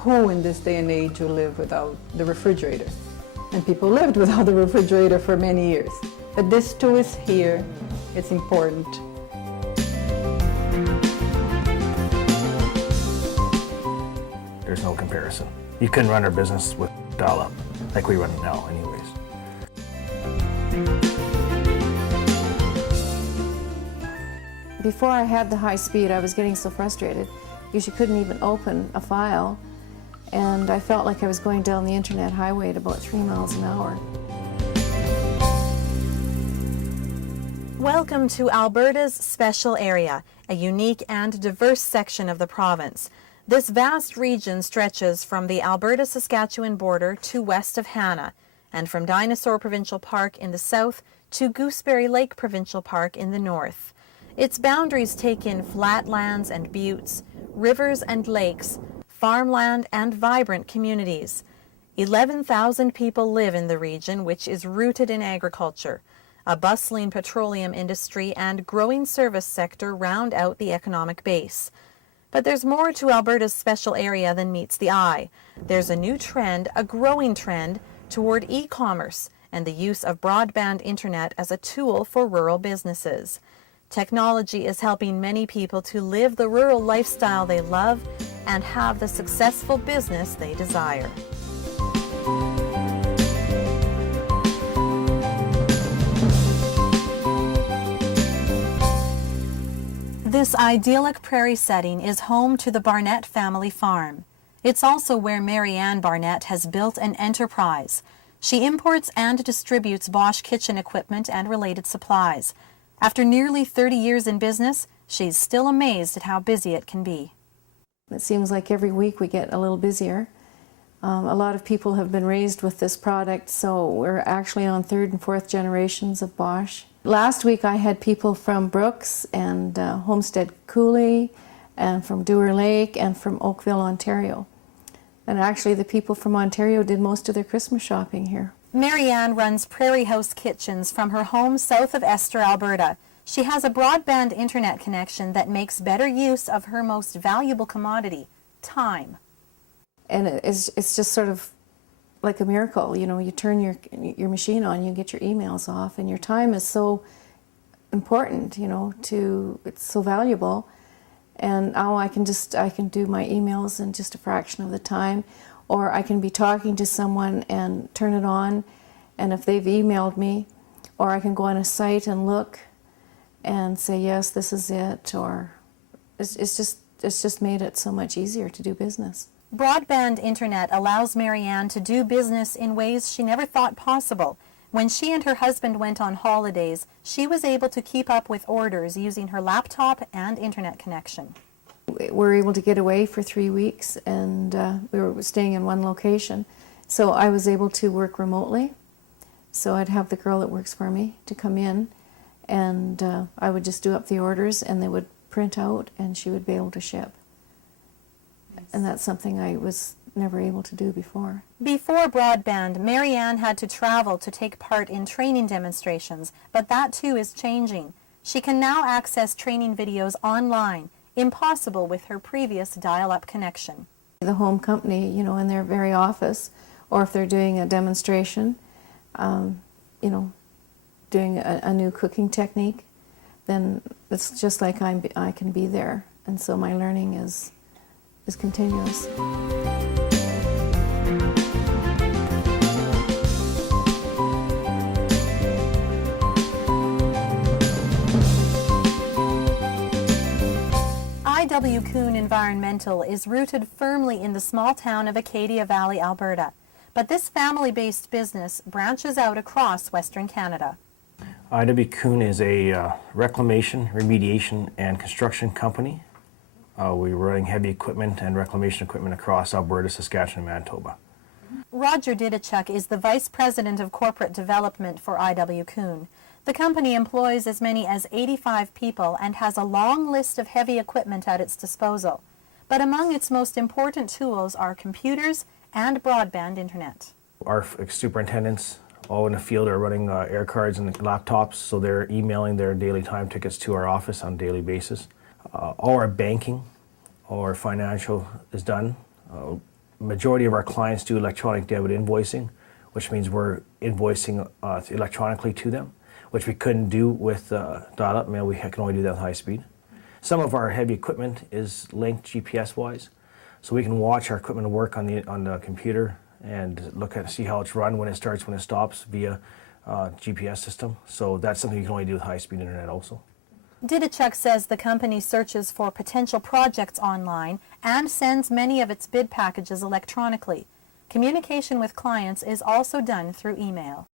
who in this day and age will live without the refrigerator? And people lived without the refrigerator for many years. But this too is here. It's important. There's no comparison. You couldn't run our business with dial-up like we run it now anyways. Before I had the high speed, I was getting so frustrated because you couldn't even open a file, and I felt like I was going down the internet highway at about 3 miles an hour. Welcome to Alberta's Special Area, a unique and diverse section of the province. This vast region stretches from the Alberta-Saskatchewan border to west of Hanna, and from Dinosaur Provincial Park in the south to Gooseberry Lake Provincial Park in the north. Its boundaries take in flatlands and buttes, rivers and lakes, farmland and vibrant communities. 11,000 people live in the region, which is rooted in agriculture. A bustling petroleum industry and growing service sector round out the economic base. But there's more to Alberta's special area than meets the eye. There's a new trend, a growing trend, toward e-commerce and the use of broadband internet as a tool for rural businesses. Technology is helping many people to live the rural lifestyle they love and have the successful business they desire. This idyllic prairie setting is home to the Barnett family farm. It's also where Mary Ann Barnett has built an enterprise. She imports and distributes Bosch kitchen equipment and related supplies. After nearly 30 years in business, she's still amazed at how busy it can be. It seems like every week we get a little busier. A lot of people have been raised with this product, so we're actually on 3rd and 4th generations of Bosch. Last week I had people from Brooks and Homestead Coulee and from Dewar Lake and from Oakville, Ontario. And actually the people from Ontario did most of their Christmas shopping here. Mary Ann runs Prairie House Kitchens from her home south of Esther, Alberta. She has a broadband internet connection that makes better use of her most valuable commodity, time. And it's just sort of like a miracle. You know, you turn your machine on, you get your emails off, and your time is so important, you know, it's so valuable. And now I can do my emails in just a fraction of the time, or I can be talking to someone and turn it on, and if they've emailed me, or I can go on a site and look and say, yes, this is it, or it's just made it so much easier to do business. Broadband internet allows Mary Ann to do business in ways she never thought possible. When she and her husband went on holidays, she was able to keep up with orders using her laptop and internet connection. We were able to get away for 3 weeks, and we were staying in one location. So I was able to work remotely. So I'd have the girl that works for me to come in, and I would just do up the orders, and they would print out, and she would be able to ship. And that's something I was never able to do before. Before broadband, Mary Ann had to travel to take part in training demonstrations, but that too is changing. She can now access training videos online, impossible with her previous dial-up connection. The home company, you know, in their very office, or if they're doing a demonstration, you know, doing a new cooking technique, then it's just like I can be there. And so my learning is continuous. I.W. Kuhn Environmental is rooted firmly in the small town of Acadia Valley, Alberta. But this family-based business branches out across Western Canada. I.W. Kuhn is a reclamation, remediation, and construction company. We're running heavy equipment and reclamation equipment across Alberta, Saskatchewan, and Manitoba. Roger Didichuk is the Vice President of Corporate Development for I.W. Kuhn. The company employs as many as 85 people and has a long list of heavy equipment at its disposal. But among its most important tools are computers and broadband internet. Our superintendents all in the field are running air cards and laptops, so they're emailing their daily time tickets to our office on a daily basis. All our banking, all our financial is done. majority of our clients do electronic debit invoicing, which means we're invoicing electronically to them, which we couldn't do with dial-up mail. We can only do that with high speed. Some of our heavy equipment is linked GPS-wise, so we can watch our equipment work on the computer and see how it's run, when it starts, when it stops via GPS system. So that's something you can only do with high-speed internet also. Diduchuk says the company searches for potential projects online and sends many of its bid packages electronically. Communication with clients is also done through email.